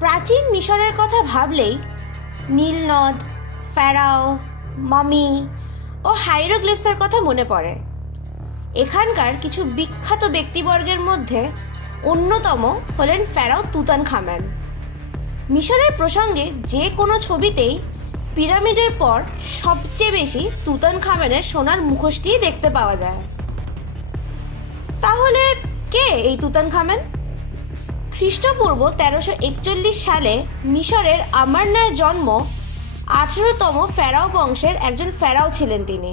প্রাচীন মিশরের কথা ভাবলেই নীল নদ, ফ্যারাও, মামি ও হাইরোগ্লিফসের কথা মনে পড়ে। এখানকার কিছু বিখ্যাত ব্যক্তিবর্গের মধ্যে অন্যতম হলেন ফ্যারাও তুতানখামেন। মিশরের প্রসঙ্গে যে কোনো ছবিতেই পিরামিডের পর সবচেয়ে বেশি তুতানখামেনের সোনার মুখোশটিই দেখতে পাওয়া যায়। তাহলে কে এই তুতানখামেন? খ্রিস্টপূর্ব 1341 সালে মিশরের আমারনায় জন্ম 18তম ফ্যারাও বংশের একজন ফ্যারাও ছিলেন তিনি।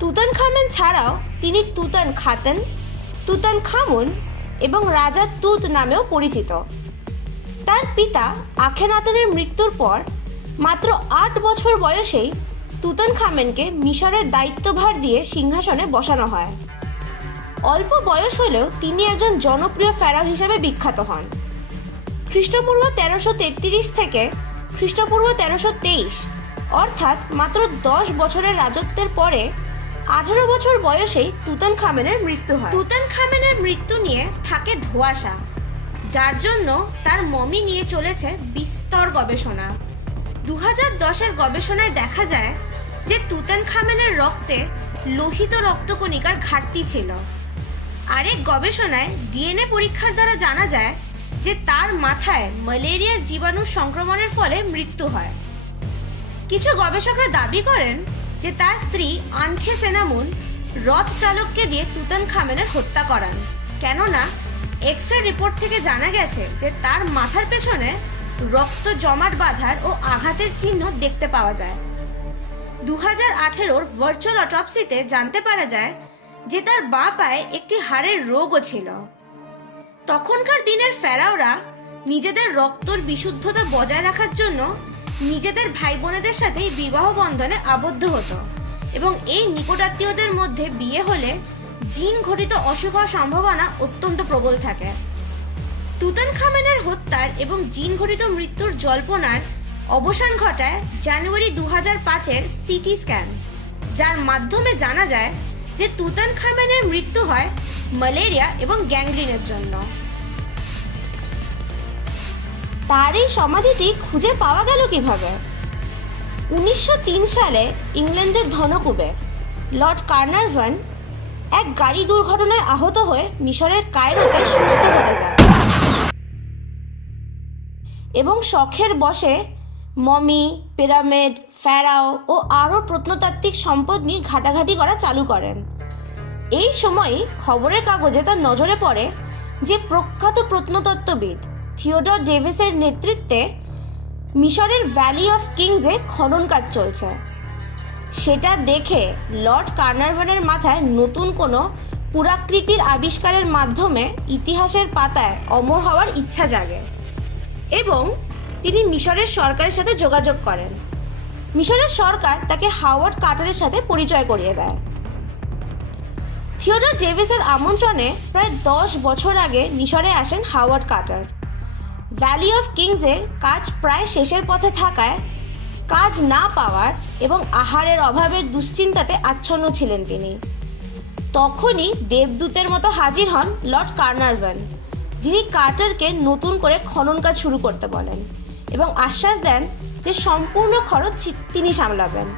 তুতানখামেন ছাড়াও তিনি তুতানখাতেন, তুতানখামুন এবং রাজা তুত নামেও পরিচিত। তার পিতা আখেনাতেনের মৃত্যুর পর মাত্র 8 বছর বয়সেই তুতানখামেনকে মিশরের দায়িত্বভার দিয়ে সিংহাসনে বসানো হয়। অল্প বয়স হলেও তিনি একজন জনপ্রিয় ফ্যারাও হিসেবে বিখ্যাত হন। খ্রিস্টপূর্ব 1333 থেকে খ্রিস্টপূর্ব 1323 অর্থাৎ মাত্র 10 বছরের রাজত্বের পরে 18 বছর বয়সেই তুতানখামেনের মৃত্যু হয়। তুতানখামেনের মৃত্যু নিয়ে থাকে ধোঁয়াশা, যার জন্য তার মমি নিয়ে চলেছে বিস্তর গবেষণা। 2010-এর গবেষণায় দেখা যায় যে তুতানখামেনের রক্তে লোহিত রক্তকণিকার ঘাটতি ছিল। আরেক গবেষণায় ডিএনএ পরীক্ষার দ্বারা জানা যায় যে তার মাথায় ম্যালেরিয়ার জীবাণুর সংক্রমণের ফলে মৃত্যু হয়। কিছু গবেষকরা দাবি করেন যে তার স্ত্রী আনখেসেনামুন রথ চালককে দিয়ে তুতানখামেনের হত্যা করান, কেননা এক্সরে রিপোর্ট থেকে জানা গেছে যে তার মাথার পেছনে রক্ত জমাট বাঁধার ও আঘাতের চিহ্ন দেখতে পাওয়া যায়। 2018-ওর ভার্চুয়াল অটপসিতে জানতে পারা যায় যে তার বাঁ পায়ে একটি হাড়ের রোগও ছিল। তখনকার দিনের ফ্যারাওরা নিজেদের রক্তর বিশুদ্ধতা বজায় রাখার জন্য নিজেদের ভাই বোনেদের সাথেই বিবাহ বন্ধনে আবদ্ধ হতো এবং এই নিকটাত্মীয়দের মধ্যে বিয়ে হলে জিন ঘটিত অসুখ হওয়ার সম্ভাবনা অত্যন্ত প্রবল থাকে। তুতানখামেনের হত্যার এবং জিন ঘটিত মৃত্যুর জল্পনার অবসান ঘটায় জানুয়ারি 2005-এর সিটি স্ক্যান, যার মাধ্যমে জানা যায় যে তুতানখামেনের মৃত্যু হয় ম্যালেরিয়া এবং গ্যাংগ্রিনের জন্য। তার এই সমাধিটি খুঁজে পাওয়া গেল কিভাবে? 1903 সালে ইংল্যান্ডের ধনকুবে লর্ড কার্নারভন এক গাড়ি দুর্ঘটনায় আহত হয়ে মিশরের কায়রোতে সুস্থ হতে যান এবং শখের বশে মমি, পিরামিড, ফ্যারাও ও আরও প্রত্নতাত্ত্বিক সম্পদ নিয়ে ঘাটাঘাটি করা চালু করেন। এই সময়ই খবরের কাগজে তার নজরে পড়ে যে প্রখ্যাত প্রত্নতত্ত্ববিদ থিওডর ডেভিসের নেতৃত্বে মিশরের ভ্যালি অফ কিংসে খনন কাজ চলছে। সেটা দেখে লর্ড কার্নারভনের মাথায় নতুন কোনো পুরাকৃতির আবিষ্কারের মাধ্যমে ইতিহাসের পাতায় অমর হওয়ার ইচ্ছা জাগে এবং তিনি মিশরের সরকারের সাথে যোগাযোগ করেন। মিশরের সরকার তাকে হাওয়ার্ড কার্টারের সাথে পরিচয় করিয়ে দেয়। থিওডর ডেভিসের আমন্ত্রণে প্রায় 10 বছর আগে মিশরে আসেন হাওয়ার্ড কার্টার। ভ্যালি অফ কিংসে কাজ প্রায় শেষের পথে থাকায় কাজ না পাওয়ার এবং আহারের অভাবের দুশ্চিন্তাতে আচ্ছন্ন ছিলেন তিনি। তখনই দেবদূতের মতো হাজির হন লর্ড কার্নারভন, যিনি কার্টারকে নতুন করে খনন কাজ শুরু করতে বলেন এবং আশ্বাস দেন যে সম্পূর্ণ খরচ তিনি সামলাবেন।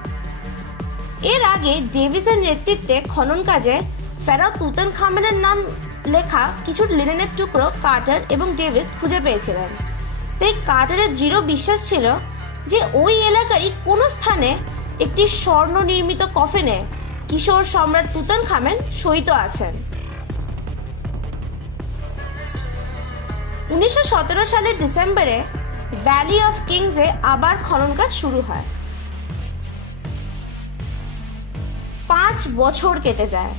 এর আগে ডেভিসের নেতৃত্বে খনন কাজে ফ্যারাও তুতানখামেনের নাম লেখা কিছু লিনেনের টুকরো কার্টার এবং ডেভিস খুঁজে পেয়েছিলেন। তাই কার্টারের দৃঢ় বিশ্বাস ছিল যে ওই এলাকারই কোনো স্থানে একটি স্বর্ণ নির্মিত কফিনে কিশোর সম্রাট তুতানখামেন শয়িত আছেন। 1917 সালের ডিসেম্বরে ভ্যালি অফ কিংসে আবার খনন কাজ শুরু হয়। 5 বছর কেটে যায়,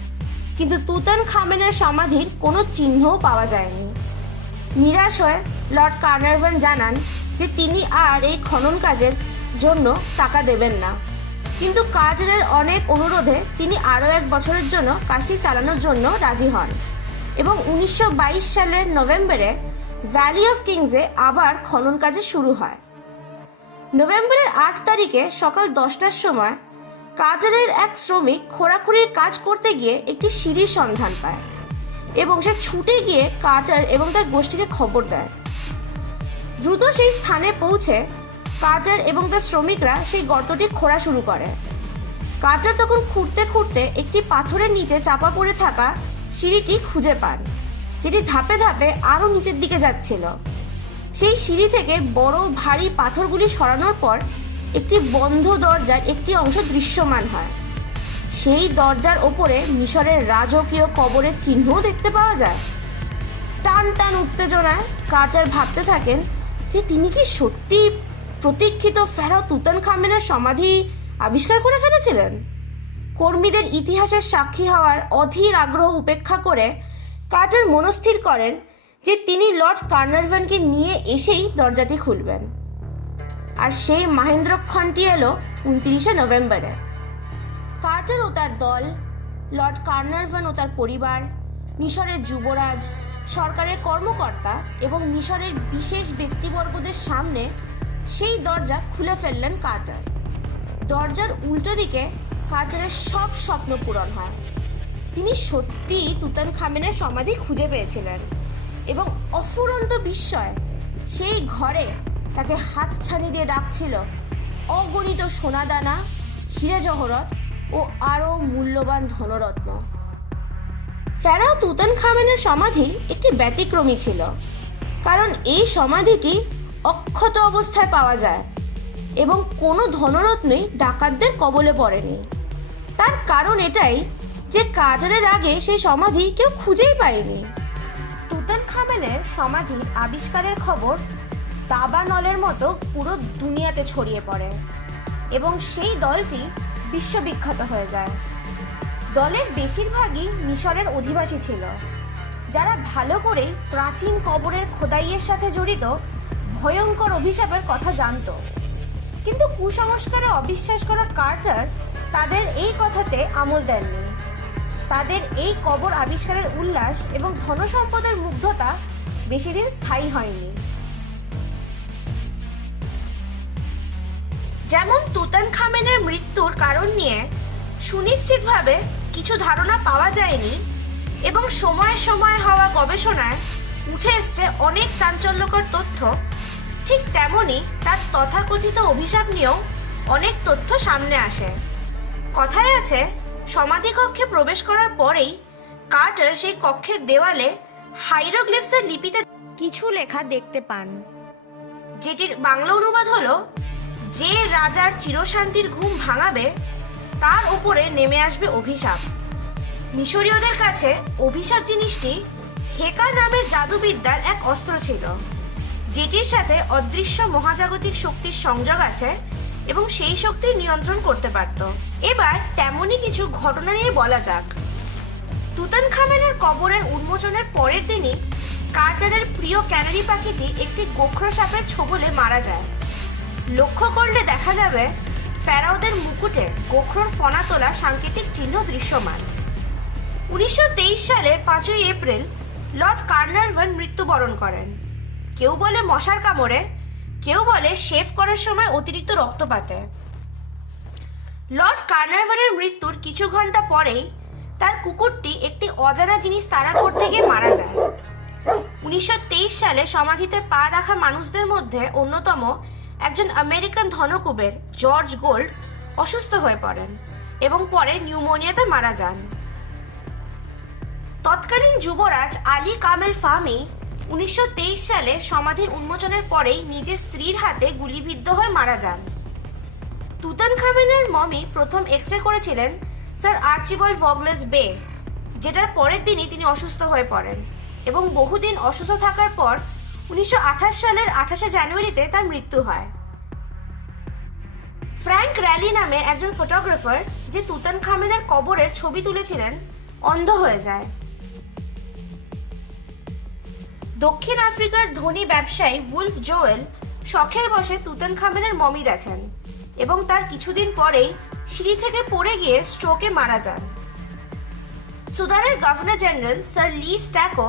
কিন্তু তুতানখামেনের সমাধির কোনো চিহ্নও পাওয়া যায়নি। নিরাশ হয়ে লর্ড কার্নারভন জানান যে তিনি আর এই খনন কাজের জন্য টাকা দেবেন না, কিন্তু কার্টারের অনেক অনুরোধে তিনি আরও 1 বছরের জন্য কাজটি চালানোর জন্য রাজি হন এবং 1922 সালের নভেম্বরে ভ্যালি অফ কিংসে আবার খনন কাজ শুরু হয়। নভেম্বরের 8 তারিখে সকাল 10টার সময় কার্টারের এক শ্রমিক খোঁড়াখুড়ির কাজ করতে গিয়ে একটি সিঁড়ির সন্ধান পায় এবং সে ছুটে গিয়ে কার্টার এবং তার গোষ্ঠীকে খবর দেয়। দ্রুত সেই স্থানে পৌঁছে কার্টার এবং তার শ্রমিকরা সেই গর্তটি খোঁড়া শুরু করে। কার্টার তখন খুঁড়তে খুঁড়তে একটি পাথরের নিচে চাপা পড়ে থাকা সিঁড়িটি খুঁজে পান, যেটি ধাপে ধাপে আরও নিচের দিকে যাচ্ছিল। সেই সিঁড়ি থেকে বড় ভারী পাথরগুলি সরানোর পর একটি বন্ধ দরজার একটি অংশ দৃশ্যমান হয়। সেই দরজার ওপরে মিশরের রাজকীয় কবরের চিহ্নও দেখতে পাওয়া যায়। টান টান উত্তেজনায় কার্টার ভাবতে থাকেন যে তিনি কি সত্যি প্রতীক্ষিত ফেরাও তুতানখামেনের সমাধি আবিষ্কার করে ফেলেছিলেন। কর্মীদের ইতিহাসের সাক্ষী হওয়ার অধীর আগ্রহ উপেক্ষা করে কার্টার মনস্থির করেন যে তিনি লর্ড কার্নারভ্যানকে নিয়ে এসেই দরজাটি খুলবেন। আর সেই মাহেন্দ্রক্ষণটি এলো 29শে নভেম্বরে। কার্টার ও তার দল, লর্ড কার্নারভ্যান ও তার পরিবার, মিশরের যুবরাজ, সরকারের কর্মকর্তা এবং মিশরের বিশেষ ব্যক্তিবর্গদের সামনে সেই দরজা খুলে ফেললেন কার্টার। দরজার উল্টো দিকে কার্টারের সব স্বপ্ন পূরণ হয়। তিনি সত্যিই তুতানখামেনের সমাধি খুঁজে পেয়েছিলেন এবং অফুরন্ত বিস্ময় সেই ঘরে তাকে হাতছানি দিয়ে ডাকছিল অগণিত সোনাদানা, হীরে জহরত ও আরও মূল্যবান ধনরত্ন। ফেরাও তুতানখামেনের সমাধি একটি ব্যতিক্রমী ছিল, কারণ এই সমাধিটি অক্ষত অবস্থায় পাওয়া যায় এবং কোনো ধনরত্নই ডাকাতদের কবলে পড়েনি। তার কারণ এটাই যে কার্টারের আগে সেই সমাধি কেউ খুঁজেই পায়নি। তুতানখামেনের সমাধির আবিষ্কারের খবর দাবানলের মতো পুরো দুনিয়াতে ছড়িয়ে পড়ে এবং সেই দলটি বিশ্ববিখ্যাত হয়ে যায়। দলের বেশিরভাগই মিশরের অধিবাসী ছিল, যারা ভালো করেই প্রাচীন কবরের খোদাইয়ের সাথে জড়িত ভয়ঙ্কর অভিশাপের কথা জানত। কিন্তু কুসংস্কারে অবিশ্বাস করা কার্টার তাদের এই কথাতে আমল দেননি। তাদের এই কবর আবিষ্কারের উল্লাস এবং ধনসম্পদের মুগ্ধতা বেশি দিন স্থায়ী হয়নি। যেমন তুতানখামেনের মৃত্যুর কারণ নিয়ে সুনিশ্চিতভাবে কিছু ধারণা পাওয়া যায়নি এবং সময়ে সময়ে হওয়া গবেষণায় উঠে এসছে অনেক চাঞ্চল্যকর তথ্য, ঠিক তেমনই তার তথাকথিত অভিশাপ নিয়েও অনেক তথ্য সামনে আসে। কথায় আছে, সমাধিকক্ষে প্রবেশ করার পরেই কার্টার সেই কক্ষের দেওয়ালে হাইরোগ্লিফসের লিপিতে কিছু লেখা দেখতে পান, যেটির বাংলা অনুবাদ হলো, যে রাজার চিরশান্তির ঘুম ভাঙাবে তার উপরে নেমে আসবে অভিশাপ। মিশরীয়দের কাছে অভিশাপ জিনিসটি হেকা নামের জাদুবিদ্যার এক অস্ত্র ছিল, যেটির সাথে অদৃশ্য মহাজাগতিক শক্তির সংযোগ আছে এবং সেই শক্তি নিয়ন্ত্রণ করতে পারত। এবার তেমনই কিছু ঘটনা নিয়ে বলা যাক। তুতানখামেনের কবরের উন্মোচনের পরের দিনই কার্টারের প্রিয় ক্যানারি পাখিটি একটি গোখরো সাপের ছোবলে মারা যায়। লক্ষ্য করলে দেখা যাবে ফেরাওদের মুকুটে গোখরোর ফনা তোলা সাংকেতিক চিহ্ন দৃশ্যমান। 1923 সালের 5ই এপ্রিল লর্ড কার্নারভ্যান মৃত্যুবরণ করেন। কেউ বলে মশার কামড়ে, কেউ বলে শেভ করার সময় অতিরিক্ত রক্তপাতে। লর্ড কার্নারভ্যানের মৃত্যুর কিছু ঘন্টা পরেই তার কুকুরটি একটি অজানা জিনিস তাড়া করতে গিয়ে মারা যায়। 1923 সালে সমাধিতে পা রাখা মানুষদের মধ্যে অন্যতম একজন আমেরিকান ধনকুবের জর্জ গোল্ড অসুস্থ হয়ে পড়েন এবং পরে নিউমোনিয়াতে মারা যান। তৎকালীন যুবরাজ আলী কামেল ফাহমি 1923 সালে সমাধির উন্মোচনের পরেই নিজের স্ত্রীর হাতে গুলিবিদ্ধ হয়ে মারা যান। তুতানখামেনের মমি প্রথম এক্স-রে করেছিলেন স্যার আর্চিবাল্ড ভগলেস বে, যেটার পরের দিনই তিনি অসুস্থ হয়ে পড়েন এবং বহুদিন অসুস্থ থাকার পর 1928 সালের 28শে জানুয়ারিতে তার মৃত্যু হয়। ফ্র্যাঙ্ক র্যালি নামে একজন ফটোগ্রাফার, যে তুতানখামেনের কবরের ছবি তুলেছিলেন, অন্ধ হয়ে যায়। দক্ষিণ আফ্রিকার ধনী ব্যবসায়ী উলফ জোয়েল শখের বশে তুতানখামেনের মমি দেখেন এবং তার কিছুদিন পরেই সিঁড়ি থেকে পড়ে গিয়ে স্ট্রোকে মারা যান। সুদানের গভর্নর জেনারেল স্যার লি স্ট্যাকো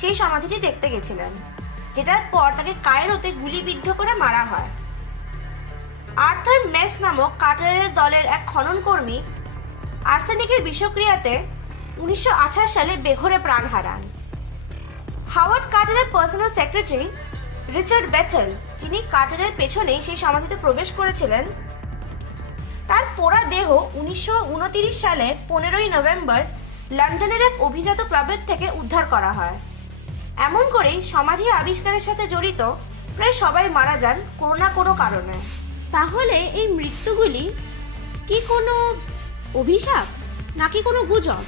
সেই সমাধিটি দেখতে গেছিলেন, যেটার পর তাকে কায়রোতে গুলিবিদ্ধ করে মারা হয়। আর্থার মেস নামক কার্টারের দলের এক খননকর্মী আর্সেনিকের বিষক্রিয়াতে 1928 সালে বেঘোরে প্রাণ হারান। হাওয়ার্ড কার্টারের পার্সোনাল সেক্রেটারি রিচার্ড বেথেল, যিনি কার্টারের পেছনেই সেই সমাধিতে প্রবেশ করেছিলেন, তার পোড়া দেহ 1929 সালের 15ই নভেম্বর লন্ডনের এক অভিজাত ক্লাবের থেকে উদ্ধার করা হয়। এমন করেই সমাধি আবিষ্কারের সাথে জড়িত প্রায় সবাই মারা যান কোনো না কোনো কারণে। তাহলে এই মৃত্যুগুলি কি কোনো অভিশাপ নাকি কোনো গুজব?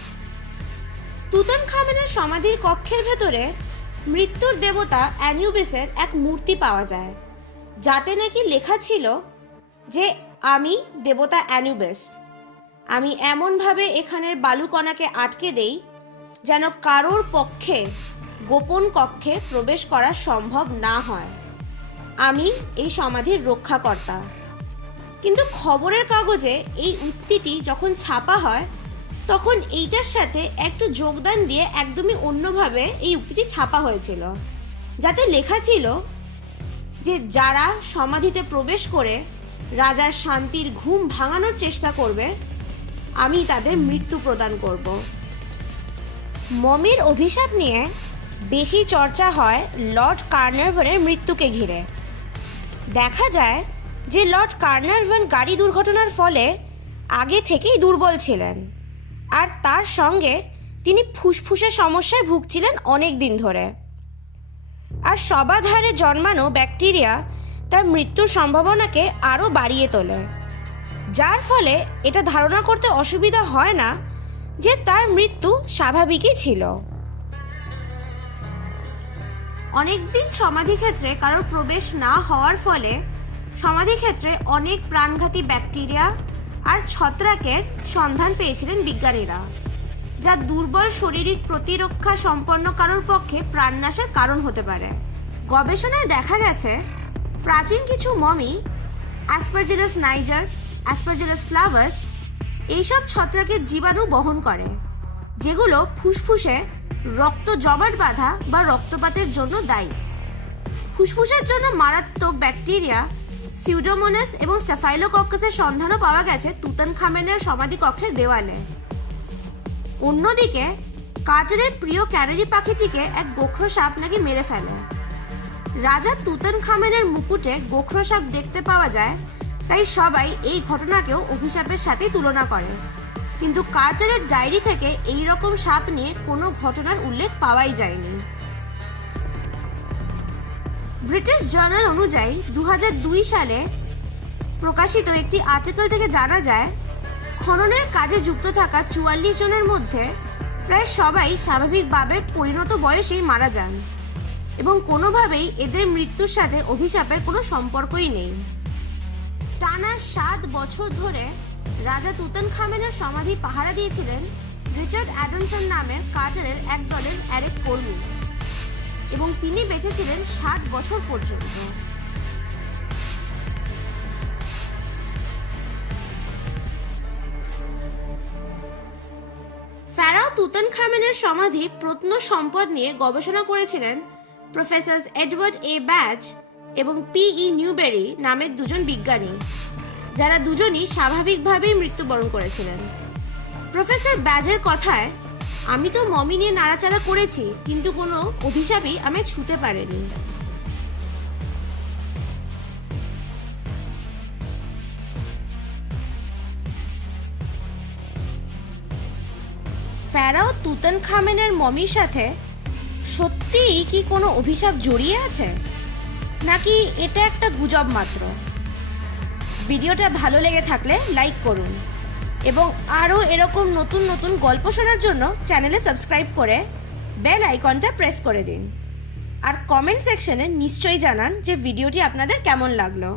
তুতানখামেনের সমাধির কক্ষের ভেতরে মৃত্যুর দেবতা অ্যানিউবিসের এক মূর্তি পাওয়া যায়, যাতে নাকি লেখা ছিল যে আমি দেবতা অ্যানিউবিস, আমি এমনভাবে এখানের বালুকণাকে আটকে দেই যেন কারোর পক্ষে গোপন কক্ষে প্রবেশ করা সম্ভব না হয়। আমি এই সমাধির রক্ষাকর্তা। কিন্তু খবরের কাগজে এই উক্তিটি যখন ছাপা হয় তখন এইটার সাথে একটু যোগদান দিয়ে একদমই অন্যভাবে এই উক্তিটি ছাপা হয়েছিল, যাতে লেখা ছিল যে যারা সমাধিতে প্রবেশ করে রাজার শান্তির ঘুম ভাঙানোর চেষ্টা করবে আমি তাদের মৃত্যু প্রদান করব। মমির অভিশাপ নিয়ে বেশি চর্চা হয় লর্ড কার্নারভনের মৃত্যুকে ঘিরে। দেখা যায় যে লর্ড কার্নারভন গাড়ি দুর্ঘটনার ফলে আগে থেকেই দুর্বল ছিলেন, আর তার সঙ্গে তিনি ফুসফুসের সমস্যায় ভুগছিলেন অনেক দিন ধরে। আর সবাধারে জন্মানো ব্যাকটেরিয়া তার মৃত্যুর সম্ভাবনাকে আরও বাড়িয়ে তোলে, যার ফলে এটা ধারণা করতে অসুবিধা হয় না যে তার মৃত্যু স্বাভাবিকই ছিল। অনেকদিন সমাধিক্ষেত্রে কারোর প্রবেশ না হওয়ার ফলে সমাধিক্ষেত্রে অনেক প্রাণঘাতী ব্যাকটেরিয়া আর ছত্রাকের সন্ধান পেয়েছিলেন বিজ্ঞানীরা, যা দুর্বল শারীরিক প্রতিরক্ষা সম্পন্ন কারোর পক্ষে প্রাণনাশের কারণ হতে পারে। গবেষণায় দেখা গেছে প্রাচীন কিছু mummy Aspergillus Niger, Aspergillus flavus এইসব ছত্রাকের জীবাণু বহন করে, যেগুলো ফুসফুসে রক্ত জমাট বাঁধা বা রক্তপাতের জন্য দায়ী। ফুসফুসের জন্য মারাত্মক ব্যাকটেরিয়া সিউডোমোনাস এবং স্টাফাইলোকক্কাসের সন্ধানও পাওয়া গেছে তুতানখামেনের সমাধি কক্ষের দেওয়ালে। অন্যদিকে কার্টারের প্রিয় ক্যানারি পাখিটিকে এক গোখরো সাপ নাকি মেরে ফেলে। রাজা তুতানখামেনের মুকুটে গোখরো সাপ দেখতে পাওয়া যায়, তাই সবাই এই ঘটনাকেও অভিশাপের সাথে তুলনা করে। কিন্তু কার্টারের ডায়েরি থেকে এই রকম সাপ নিয়ে কোনো ঘটনার উল্লেখ পাওয়াই যায়নি। ব্রিটিশ জার্নাল অনুযায়ী 2002 সালে প্রকাশিত একটি আর্টিকেল থেকে জানা যায় খননের কাজে যুক্ত থাকা 44 জনের মধ্যে প্রায় সবাই স্বাভাবিকভাবে পরিণত বয়সেই মারা যান এবং কোনোভাবেই এদের মৃত্যুর সাথে অভিশাপের কোনো সম্পর্কই নেই। টানা 7 বছর ধরে রাজা তুতানখামেনের সমাধি পাহারা দিয়েছিলেন রিচার্ড অ্যাডামসন নামের কার্টারের এক দলের আরেক কর্মী, এবং তিনি বেঁচেছিলেন 60 বছর পর্যন্ত। ফেরাও তুতানখামেনের সমাধি প্রত্নসম্পদ নিয়ে গবেষণা করেছিলেন প্রফেসর এডওয়ার্ড এ ব্যাজ এবং P.E. নিউবেরি নামের দুজন বিজ্ঞানী, যারা দুজনই স্বাভাবিকভাবেই মৃত্যুবরণ করেছিলেন। প্রফেসর ব্যাজের কথায়, আমি তো মমি নিয়ে নাড়াচাড়া করেছি, কিন্তু কোনো অভিশাপই আমায় ছুঁতে পারেনি। ফেরাও তুতানখামেনের মমির সাথে সত্যিই কি কোনো অভিশাপ জড়িয়ে আছে, নাকি এটা একটা গুজব মাত্র? ভিডিওটা ভালো লেগে থাকলে লাইক করুন এবং আরও এরকম নতুন নতুন গল্প শোনার জন্য চ্যানেলে সাবস্ক্রাইব করে বেল আইকনটা প্রেস করে দিন। আর কমেন্ট সেকশনে নিশ্চয়ই জানান যে ভিডিওটি আপনাদের কেমন লাগলো।